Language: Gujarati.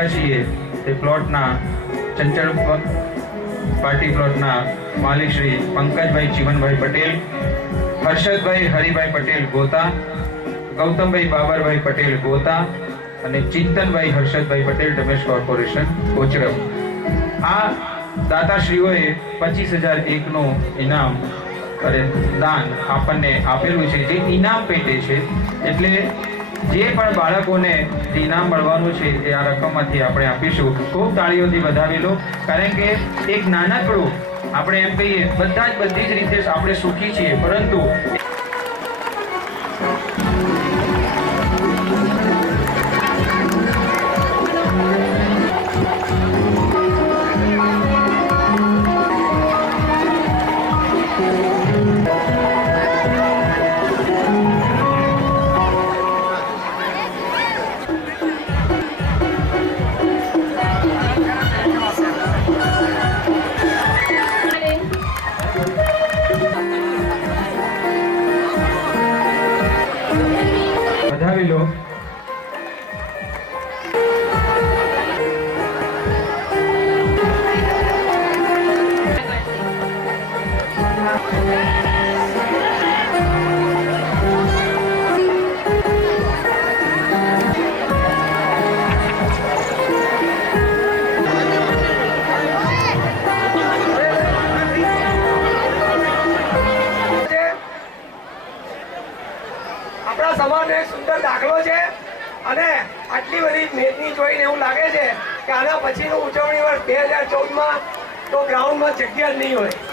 બેठा छीए ते प्लॉटना चंचल पार्टी प्लॉटना मालिक श्री पंकजभाई जीवनभाई पटेल, हर्षदभाई हरिभाई पटेल गोता, गौतमभाई बाबरभाई पटेल गोता અને ચિંતનભાઈ હર્ષદભાઈ પટેલ રમેશ કોર્પોરેશન કોચરબ। આ દાતાશ્રીઓએ 25,001 નું ઇનામ અને દાન આપણને આપેલું છે, જે ઇનામ પેટે છે। એટલે જે પણ બાળકોને ઇનામ મળવાનું છે એ આ રકમમાંથી આપણે આપીશું। ખૂબ તાળીઓથી વધાવી લો, કારણ કે એક નાનકડું આપણે એમ કહીએ બધા જ બધી જ રીતે આપણે સુખી છીએ, પરંતુ વધાવી લો। આપણા સમાજનો એક સુંદર દાખલો છે અને આટલી બધી મેદની જોઈને એવું લાગે છે કે આના પછીનું ઉજવણી વર્ષ 2014માં તો ગ્રાઉન્ડમાં જગ્યા જ નહીં હોય।